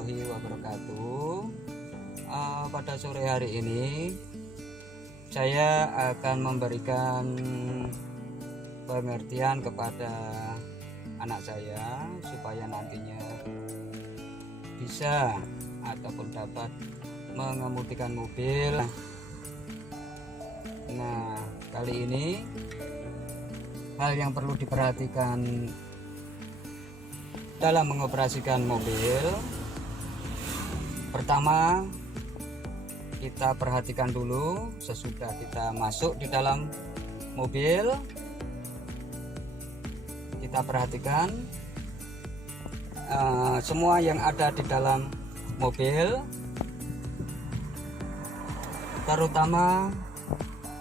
warahmatullahi wabarakatuh. Pada sore hari ini saya akan memberikan pengertian kepada anak saya supaya nantinya bisa ataupun dapat mengemudikan mobil. Nah, kali ini hal yang perlu diperhatikan dalam mengoperasikan mobil, pertama kita perhatikan dulu sesudah kita masuk di dalam mobil, kita perhatikan semua yang ada di dalam mobil, terutama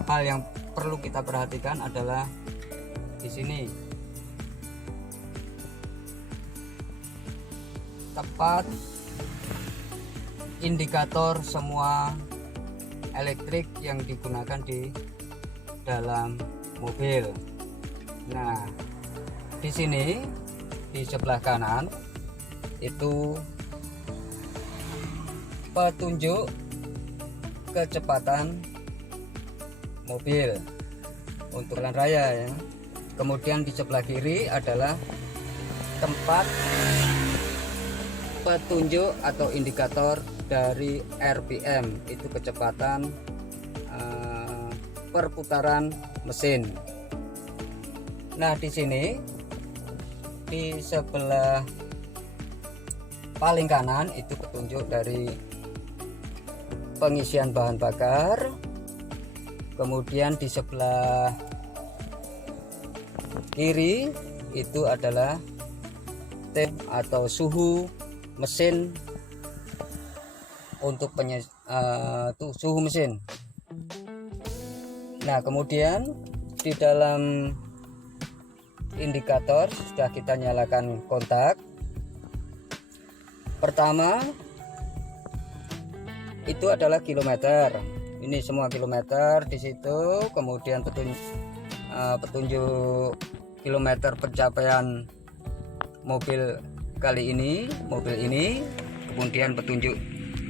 hal yang perlu kita perhatikan adalah di sini. Tepat indikator semua elektrik yang digunakan di dalam mobil. Nah, di sini di sebelah kanan itu petunjuk kecepatan mobil untuk jalan raya ya. Kemudian di sebelah kiri adalah tempat petunjuk atau indikator dari RPM, itu kecepatan perputaran mesin. Nah, di sini di sebelah paling kanan itu petunjuk dari pengisian bahan bakar. Kemudian di sebelah kiri itu adalah temp atau suhu mesin untuk suhu mesin. Nah, kemudian di dalam indikator sudah kita nyalakan kontak. Pertama itu adalah kilometer. Ini semua kilometer di situ. Kemudian petunjuk kilometer pencapaian mobil kali ini, mobil ini. Kemudian petunjuk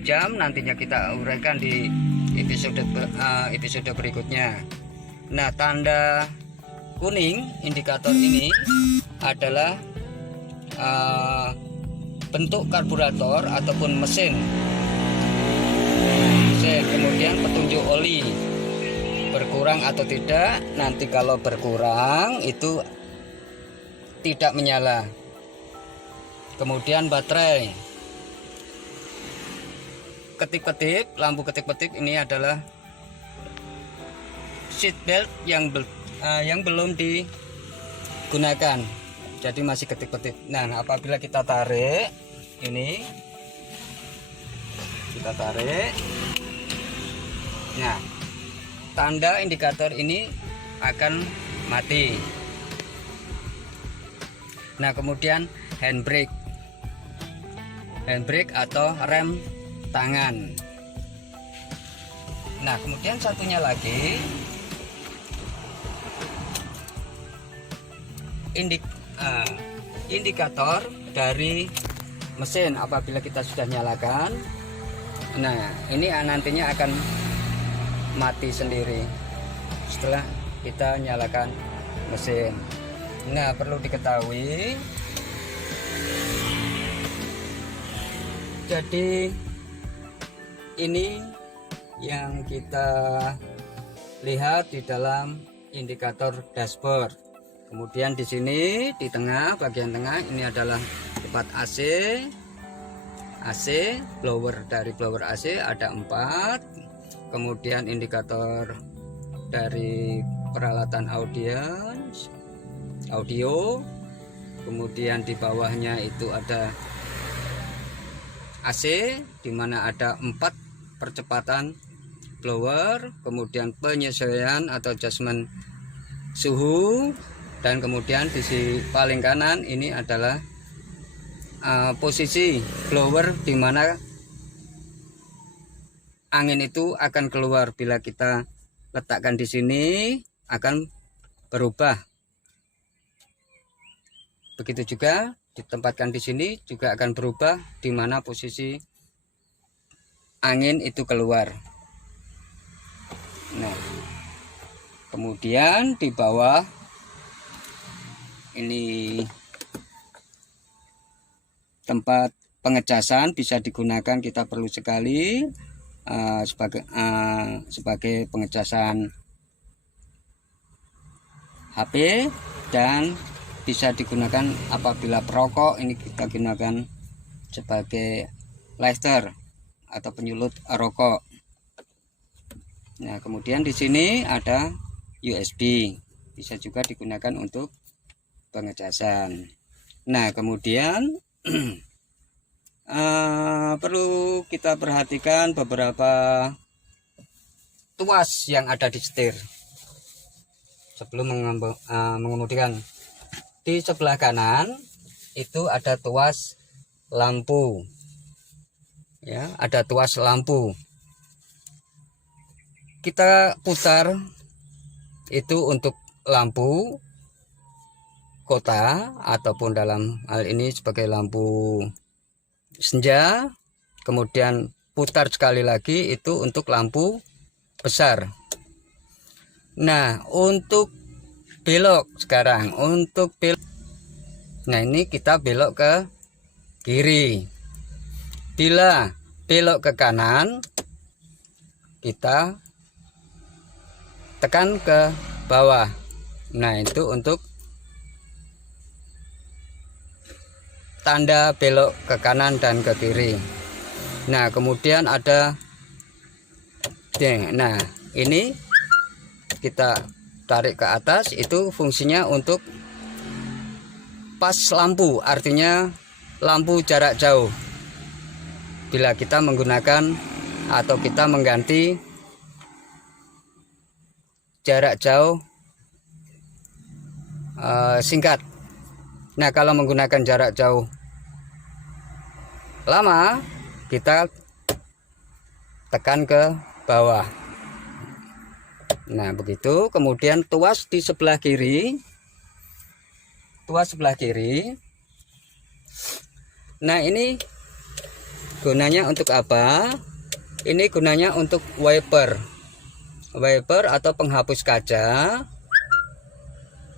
jam nantinya kita uraikan di episode berikutnya. Nah, tanda kuning indikator ini adalah bentuk karburator ataupun mesin. Kemudian petunjuk oli berkurang atau tidak. Nanti kalau berkurang itu tidak menyala. Kemudian baterai, ketip-ketip, lampu ketip-ketip ini adalah seat belt yang belum digunakan, jadi masih ketip-ketip. Nah, apabila kita tarik ini, kita tarik, nah tanda indikator ini akan mati. Nah, kemudian handbrake atau rem tangan. Nah, kemudian satunya lagi indikator dari mesin apabila kita sudah nyalakan. Nah, ini nantinya akan mati sendiri setelah kita nyalakan mesin. Nah, perlu diketahui, jadi ini yang kita lihat di dalam indikator dashboard. Kemudian di sini di tengah, bagian tengah ini adalah tempat AC, blower. Dari blower AC ada 4. Kemudian indikator dari peralatan audio. Kemudian di bawahnya itu ada AC, di mana ada 4 percepatan blower, kemudian penyesuaian atau adjustment suhu, dan kemudian di sisi paling kanan ini adalah posisi blower, di mana angin itu akan keluar. Bila kita letakkan di sini akan berubah. Begitu juga ditempatkan di sini juga akan berubah di mana posisi angin itu keluar. Nah, kemudian di bawah ini tempat pengecasan bisa digunakan, kita perlu sekali sebagai pengecasan HP, dan bisa digunakan apabila perokok, ini kita gunakan sebagai lighter atau penyulut rokok. Nah, kemudian di sini ada USB, bisa juga digunakan untuk pengecasan. Nah, kemudian perlu kita perhatikan beberapa tuas yang ada di setir sebelum mengemudikan. Di sebelah kanan itu ada tuas lampu, ya, ada tuas lampu. Kita putar itu untuk lampu kota ataupun dalam hal ini sebagai lampu senja. Kemudian putar sekali lagi itu untuk lampu besar. Nah, untuk belok sekarang, untuk belok, nah ini kita belok ke kiri. Bila belok ke kanan, kita tekan ke bawah. Nah, itu untuk tanda belok ke kanan dan ke kiri. Nah, kemudian ada, nah ini kita tarik ke atas, itu fungsinya untuk pas lampu, artinya lampu jarak jauh. Bila kita menggunakan atau kita mengganti jarak jauh singkat. Nah, kalau menggunakan jarak jauh lama, kita tekan ke bawah. Nah, begitu. Kemudian tuas di sebelah kiri, tuas sebelah kiri. Nah, ini gunanya untuk apa? Ini gunanya untuk wiper atau penghapus kaca.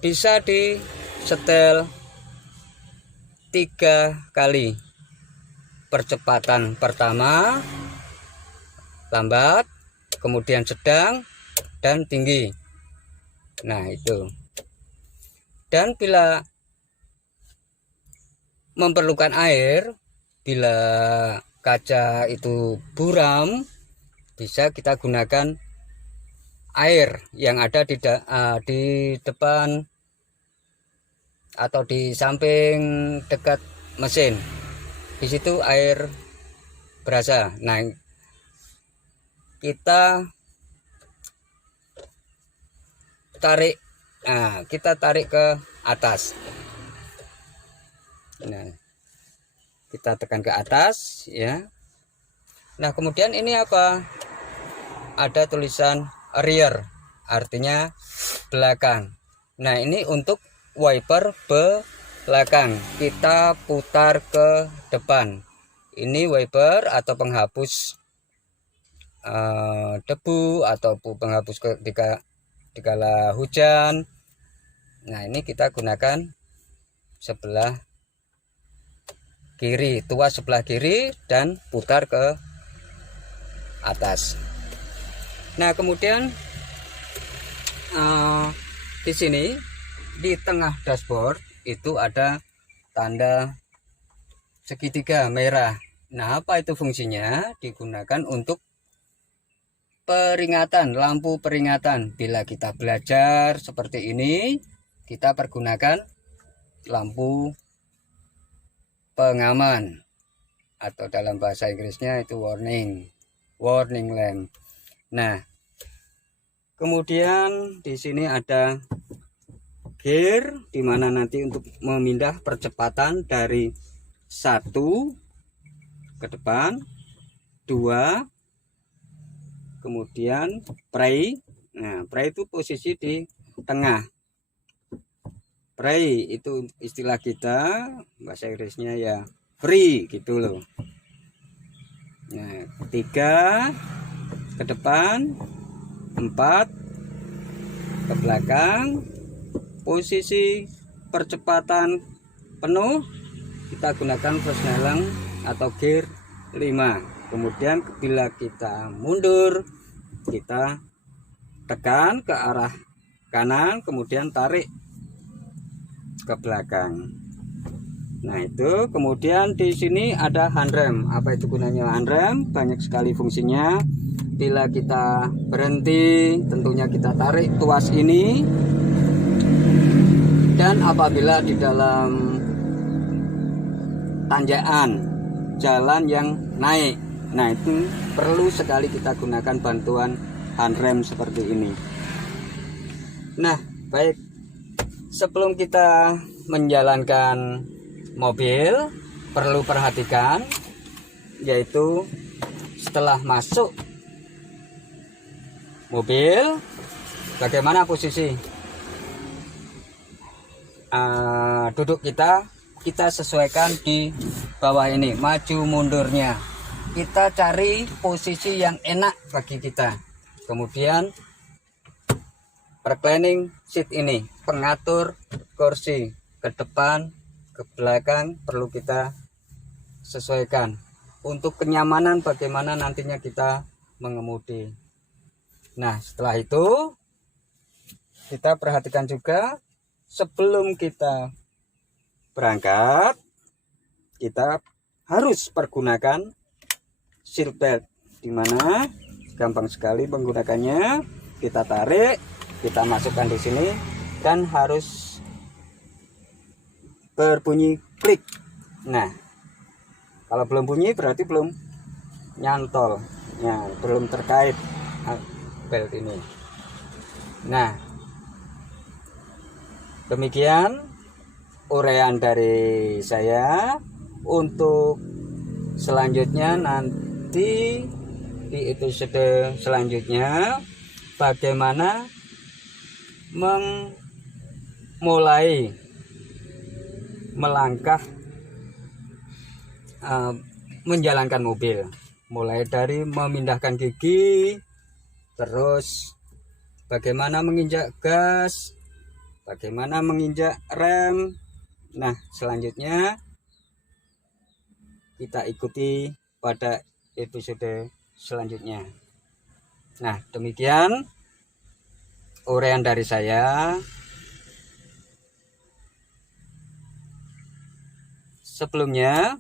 Bisa disetel 3 kali. Percepatan pertama lambat, kemudian sedang, dan tinggi. Nah, itu. Dan bila memerlukan air, bila kaca itu buram, bisa kita gunakan air yang ada di depan atau di samping dekat mesin. Di situ air berasa. Nah, kita tarik ke atas. Nah, kita tekan ke atas, ya. Nah, kemudian ini apa? Ada tulisan rear, artinya belakang. Nah, ini untuk wiper belakang. Kita putar ke depan. Ini wiper atau penghapus debu atau penghapus dikala hujan. Nah, ini kita gunakan sebelah kiri, tuas sebelah kiri, dan putar ke atas. Nah, kemudian di sini di tengah dashboard itu ada tanda segitiga merah. Nah, apa itu fungsinya? Digunakan untuk peringatan, lampu peringatan. Bila kita belajar seperti ini, kita pergunakan lampu pengaman, atau dalam bahasa Inggrisnya itu warning lamp. Nah, kemudian di sini ada gear, dimana nanti untuk memindah percepatan dari 1 ke depan, 2, kemudian pray. Nah, pray itu posisi di tengah. free itu istilah kita, bahasa Inggrisnya ya free gitu loh. Nah, 3 ke depan, 4 ke belakang. Posisi percepatan penuh kita gunakan persneling atau gear 5. Kemudian bila kita mundur, kita tekan ke arah kanan, kemudian tarik ke belakang. Nah, itu kemudian di sini ada handrem. Apa itu gunanya handrem? Banyak sekali fungsinya. Bila kita berhenti, tentunya kita tarik tuas ini. Dan apabila di dalam tanjakan jalan yang naik, nah itu perlu sekali kita gunakan bantuan handrem seperti ini. Nah, baik, sebelum kita menjalankan mobil perlu perhatikan, yaitu setelah masuk mobil bagaimana posisi duduk kita sesuaikan di bawah ini, maju mundurnya kita cari posisi yang enak bagi kita. Kemudian reclining seat ini, pengatur kursi ke depan ke belakang perlu kita sesuaikan untuk kenyamanan bagaimana nantinya kita mengemudi. Nah, setelah itu kita perhatikan juga sebelum kita berangkat kita harus pergunakan seatbelt, dimana gampang sekali menggunakannya. Kita tarik, kita masukkan di sini dan harus berbunyi klik. Nah, kalau belum bunyi berarti belum nyantol, ya, belum terkait belt ini. Nah, demikian uraian dari saya. Untuk selanjutnya nanti di episode selanjutnya bagaimana memulai melangkah menjalankan mobil, mulai dari memindahkan gigi, terus bagaimana menginjak gas, bagaimana menginjak rem. Nah, selanjutnya kita ikuti pada episode selanjutnya. Nah, demikian uraian dari saya. Sebelumnya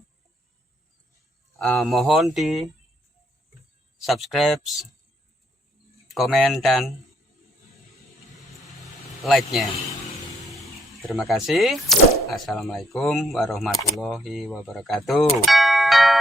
mohon di subscribe, komen, dan like-nya. Terima kasih. Assalamualaikum warahmatullahi wabarakatuh.